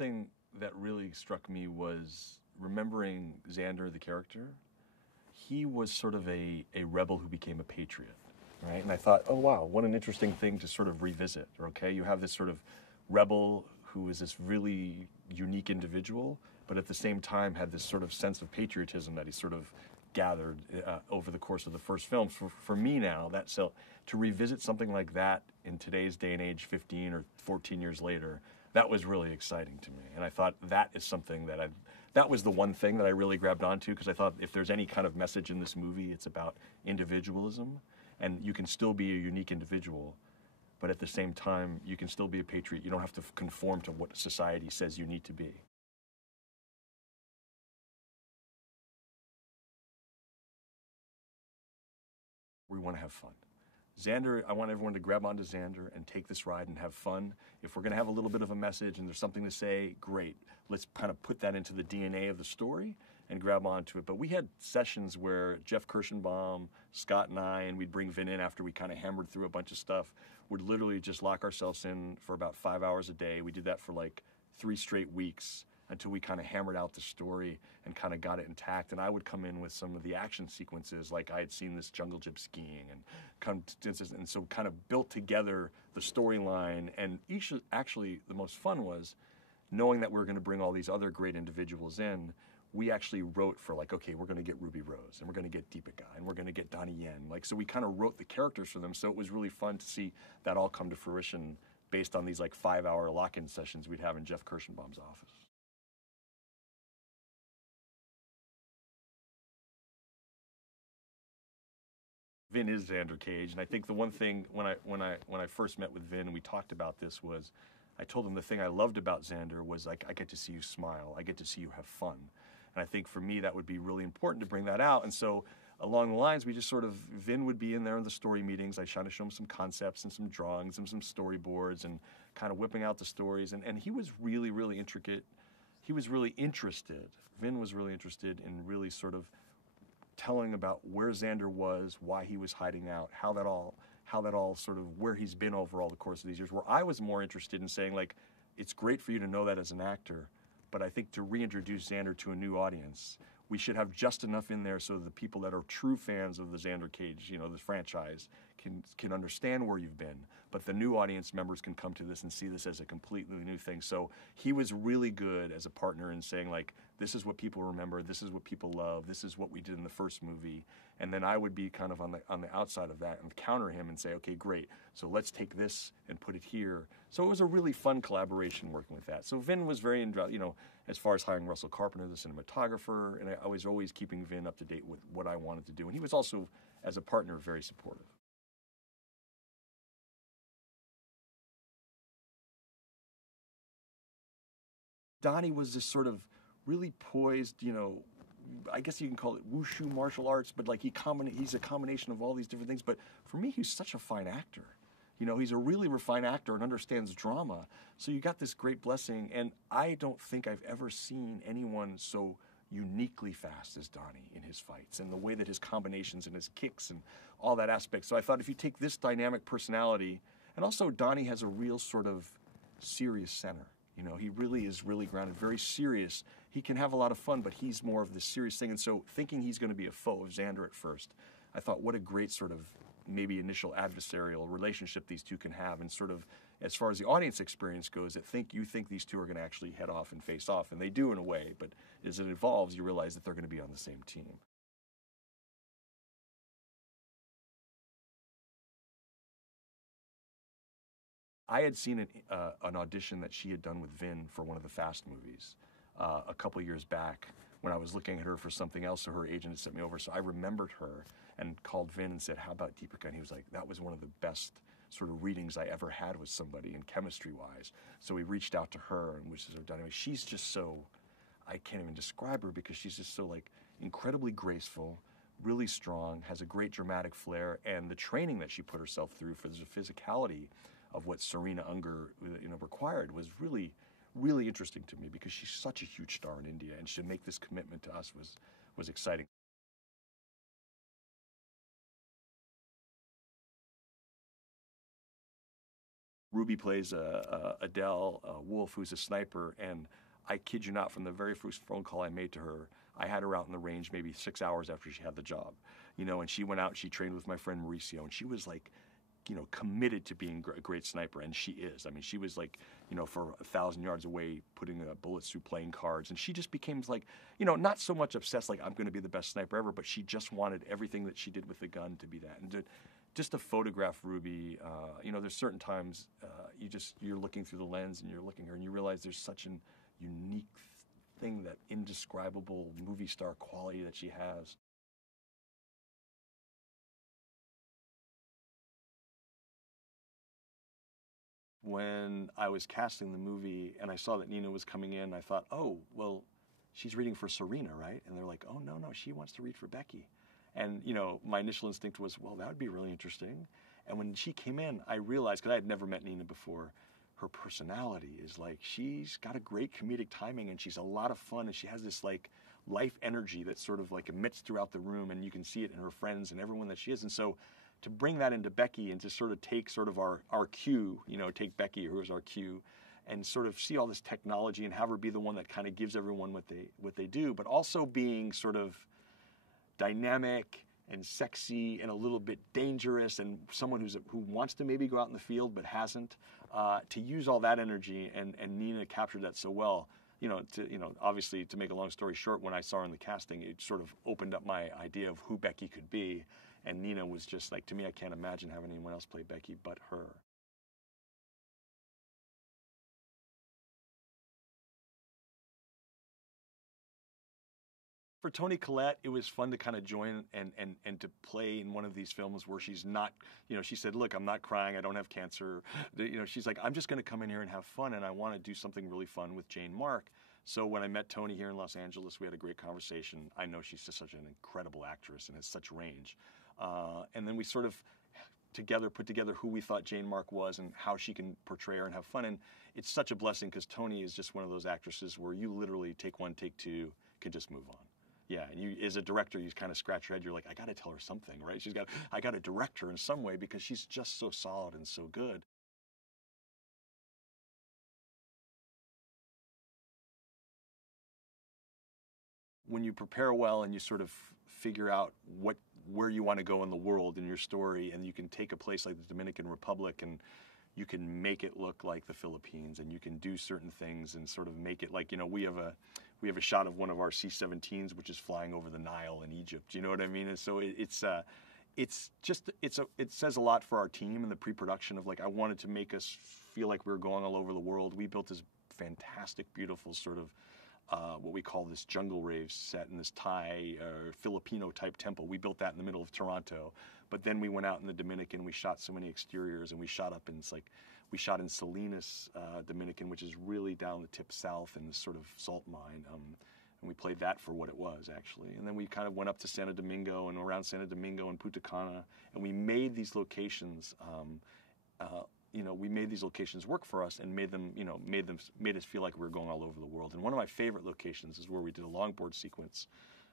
thing that really struck me was remembering Xander, the character. He was sort of a rebel who became a patriot, right? And I thought, oh wow, what an interesting thing to sort of revisit, okay? You have this sort of rebel who is this really unique individual, but at the same time had this sort of sense of patriotism that he sort of gathered over the course of the first film. For me now, to revisit something like that in today's day and age, 15 or 14 years later, that was really exciting to me. And I thought that is something that was the one thing that I really grabbed onto, because I thought if there's any kind of message in this movie, it's about individualism, and you can still be a unique individual, but at the same time, you can still be a patriot. You don't have to conform to what society says you need to be. We want to have fun. Xander, I want everyone to grab onto Xander and take this ride and have fun. If we're going to have a little bit of a message and there's something to say, great. Let's kind of put that into the DNA of the story and grab onto it. But we had sessions where Jeff Kirschenbaum, Scott and I, and we'd bring Vin in after we kind of hammered through a bunch of stuff, would literally just lock ourselves in for about 5 hours a day. We did that for like 3 straight weeks until we kind of hammered out the story and kind of got it intact. And I would come in with some of the action sequences, like I had seen this jungle gym skiing, and so kind of built together the storyline. And actually, the most fun was knowing that we were going to bring all these other great individuals in. We actually wrote for like, okay, we're going to get Ruby Rose, and we're going to get Deepika, and we're going to get Donnie Yen. Like, so we kind of wrote the characters for them. So it was really fun to see that all come to fruition based on these like 5-hour lock-in sessions we'd have in Jeff Kirschenbaum's office. Vin is Xander Cage, and I think the one thing when I first met with Vin and we talked about this was, I told him the thing I loved about Xander was like, I get to see you smile, I get to see you have fun, and I think for me that would be really important to bring that out. And so along the lines, we just sort of, Vin would be in there in the story meetings. I try to show him some concepts and some drawings and some storyboards and kind of whipping out the stories, and he was really, really intricate. He was really interested. Vin was really interested in really sort of telling about where Xander was, why he was hiding out, how that all sort of, where he's been over all the course of these years, where I was more interested in saying, like, it's great for you to know that as an actor, but I think to reintroduce Xander to a new audience, we should have just enough in there so the people that are true fans of the Xander Cage, the franchise, can understand where you've been, but the new audience members can come to this and see this as a completely new thing. So he was really good as a partner in saying, like, this is what people remember, this is what people love, this is what we did in the first movie, and then I would be kind of on the outside of that and counter him and say, okay, great, so let's take this and put it here. So it was a really fun collaboration working with that. So Vin was very, as far as hiring Russell Carpenter, the cinematographer, and I was always keeping Vin up to date with what I wanted to do, and he was also, as a partner, very supportive. Donnie was this sort of really poised, I guess you can call it wushu martial arts, but like he's a combination of all these different things. But for me, he's such a fine actor. He's a really refined actor and understands drama. So you got this great blessing, and I don't think I've ever seen anyone so uniquely fast as Donnie in his fights, and the way that his combinations and his kicks and all that aspect. So I thought if you take this dynamic personality, and also Donnie has a real sort of serious center. He really is really grounded, very serious. He can have a lot of fun, but he's more of the serious thing. And so thinking he's going to be a foe of Xander at first, I thought what a great sort of maybe initial adversarial relationship these two can have. And sort of, as far as the audience experience goes, you think these two are going to actually head off and face off. And they do in a way, but as it evolves, you realize that they're going to be on the same team. I had seen an audition that she had done with Vin for one of the Fast movies a couple years back when I was looking at her for something else, so her agent had sent me over. So I remembered her and called Vin and said, how about Deepika? And he was like, that was one of the best sort of readings I ever had with somebody in chemistry-wise. So we reached out to her, and which is her dynamic. She's just so, I can't even describe her because she's just so like incredibly graceful, really strong, has a great dramatic flair, and the training that she put herself through for the physicality of what Serena Unger required was really, really interesting to me, because she's such a huge star in India, and to make this commitment to us was exciting. Ruby plays Adele Wolf, who's a sniper, and I kid you not, from the very first phone call I made to her, I had her out in the range maybe 6 hours after she had the job, you know, and she went out and she trained with my friend Mauricio, and she was like, you know, committed to being a great sniper, and she is. I mean, she was like, you know, for 1,000 yards away, putting bullets through playing cards, and she just became like, you know, not so much obsessed like I'm going to be the best sniper ever, but she just wanted everything that she did with the gun to be that. And just to photograph Ruby, you know, there's certain times you're looking through the lens and you're looking at her and you realize there's such an unique thing, that indescribable movie star quality that she has. When I was casting the movie and I saw that Nina was coming in, I thought, oh, well, she's reading for Serena, right? And they're like, oh, no, she wants to read for Becky. And, you know, my initial instinct was, well, that would be really interesting. And when she came in, I realized, because I had never met Nina before, her personality is like, she's got a great comedic timing and she's a lot of fun, and she has this like life energy that sort of like emits throughout the room, and you can see it in her friends and everyone that she is. And so to bring that into Becky and to sort of take sort of our cue, you know, take Becky, who is our cue, and sort of see all this technology and have her be the one that kind of gives everyone what they do, but also being sort of dynamic and sexy and a little bit dangerous, and someone who wants to maybe go out in the field but hasn't, to use all that energy, and Nina captured that so well. You know, obviously, to make a long story short, when I saw her in the casting, it sort of opened up my idea of who Becky could be, and Nina was just like, to me, I can't imagine having anyone else play Becky but her. For Toni Collette, it was fun to kind of join and to play in one of these films where she's not, you know, she said, look, I'm not crying, I don't have cancer. You know, she's like, I'm just going to come in here and have fun, and I want to do something really fun with Jane Mark. So when I met Toni here in Los Angeles, we had a great conversation. I know she's just such an incredible actress and has such range. And then we sort of put together who we thought Jane Mark was and how she can portray her and have fun. And it's such a blessing because Toni is just one of those actresses where you literally take one, take two, can just move on. Yeah, and you, as a director, you kind of scratch your head. You're like, I got to tell her something, right? I got to direct her in some way because she's just so solid and so good. When you prepare well and you sort of figure out where you want to go in the world in your story, and you can take a place like the Dominican Republic and you can make it look like the Philippines, and you can do certain things and sort of make it like, you know, we have a shot of one of our C-17s which is flying over the Nile in Egypt. You know what I mean? And so it says a lot for our team and the pre-production of like, I wanted to make us feel like we were going all over the world. We built this fantastic, beautiful sort of what we call this jungle rave set in this Thai Filipino type temple. We built that in the middle of Toronto, but then we went out in the Dominican. We shot so many exteriors, and we shot up in we shot in Salinas, Dominican, which is really down the tip south in this sort of salt mine. And we played that for what it was, actually. And then we kind of went up to Santo Domingo and around Santo Domingo and Punta Cana, and we made these locations. You know, we made these locations work for us and made us feel like we were going all over the world. And one of my favorite locations is where we did a longboard sequence,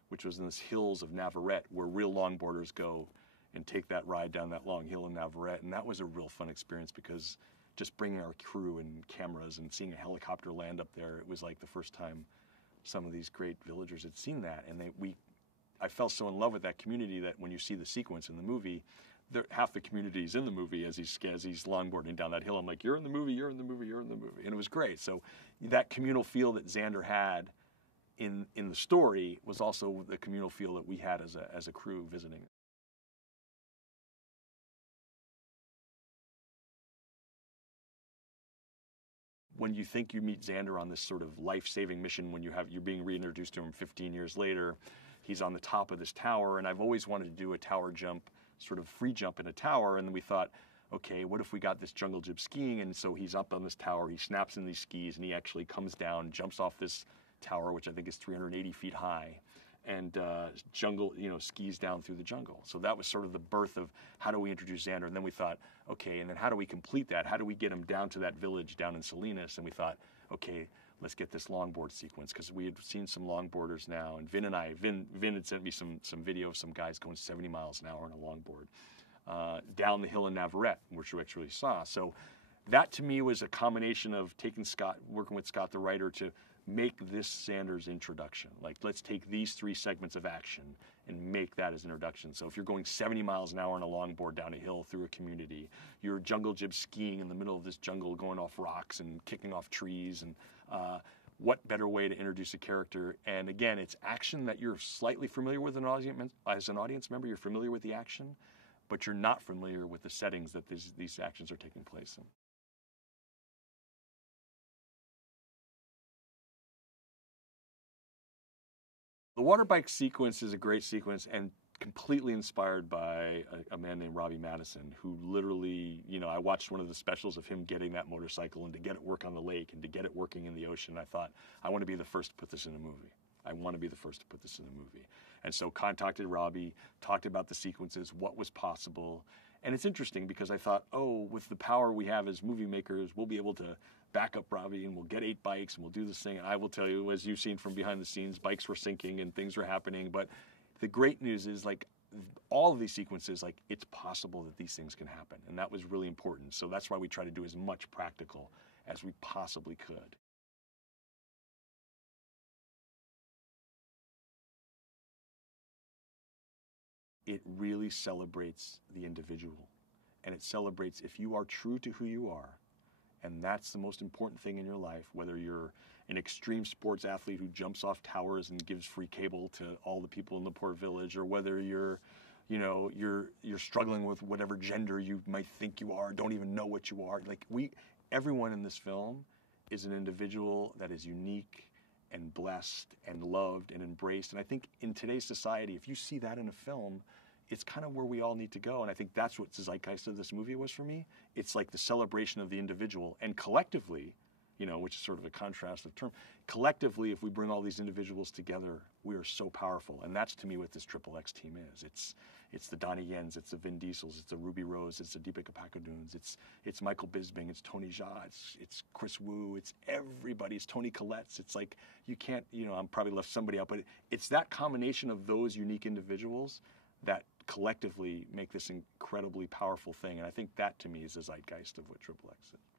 which was in the hills of Navarrete, where real longboarders go and take that ride down that long hill in Navarrete. And that was a real fun experience because just bringing our crew and cameras and seeing a helicopter land up there, it was like the first time some of these great villagers had seen that. And I fell so in love with that community that when you see the sequence in the movie, half the community is in the movie as he's longboarding down that hill. I'm like, you're in the movie, you're in the movie, you're in the movie. And it was great. So that communal feel that Xander had in the story was also the communal feel that we had as a crew visiting. When you think you meet Xander on this sort of life-saving mission, when you're being reintroduced to him 15 years later, he's on the top of this tower, and I've always wanted to do a tower jump, sort of free jump in a tower, and then we thought, okay, what if we got this jungle gym skiing? And so he's up on this tower, he snaps in these skis, and he actually comes down, jumps off this tower, which I think is 380 feet high, and skis down through the jungle. So that was sort of the birth of how do we introduce Xander? And then we thought, okay, and then how do we complete that? How do we get him down to that village down in Salinas? And we thought, okay, let's get this longboard sequence, because we had seen some longboarders now, and Vin had sent me some video of some guys going 70 miles an hour on a longboard down the hill in Navarrete, which we actually saw. So that to me was a combination of taking Scott, working with Scott the writer, to make this Xander's introduction. Like, let's take these 3 segments of action and make that as an introduction. So if you're going 70 miles an hour on a longboard down a hill through a community, you're jungle jib skiing in the middle of this jungle, going off rocks and kicking off trees, and what better way to introduce a character? And again, it's action that you're slightly familiar with as an audience member. You're familiar with the action, but you're not familiar with the settings that these actions are taking place in. The water bike sequence is a great sequence and completely inspired by a man named Robbie Madison, who literally, you know, I watched one of the specials of him getting that motorcycle and to get it work on the lake and to get it working in the ocean. I thought, I want to be the first to put this in a movie. I want to be the first to put this in a movie. And so contacted Robbie, talked about the sequences, what was possible. And it's interesting because I thought, oh, with the power we have as movie makers, we'll be able to back up Robbie and we'll get 8 bikes and we'll do this thing. And I will tell you, as you've seen from behind the scenes, bikes were sinking and things were happening. But the great news is, like, all of these sequences, like, it's possible that these things can happen. And that was really important. So that's why we try to do as much practical as we possibly could. It really celebrates the individual. And it celebrates if you are true to who you are. And that's the most important thing in your life, whether you're an extreme sports athlete who jumps off towers and gives free cable to all the people in the poor village, or whether you're, you know, you're struggling with whatever gender you might think you are, don't even know what you are. Like, everyone in this film is an individual that is unique and blessed and loved and embraced. And I think in today's society, if you see that in a film, it's kind of where we all need to go. And I think that's what the zeitgeist of this movie was for me. It's like the celebration of the individual. And collectively, you know, which is sort of a contrastive term, collectively, if we bring all these individuals together, we are so powerful. And that's, to me, what this XXX team is. It's the Donnie Yens, it's the Vin Diesels, it's the Ruby Rose, it's the Deepika Padukones, it's Michael Bisping, it's Tony Jaa, it's Chris Wu, it's everybody, it's Toni Collette. It's like, you can't, you know, I'm probably left somebody out, but it's that combination of those unique individuals that collectively make this incredibly powerful thing. And I think that, to me, is the zeitgeist of what XXX is.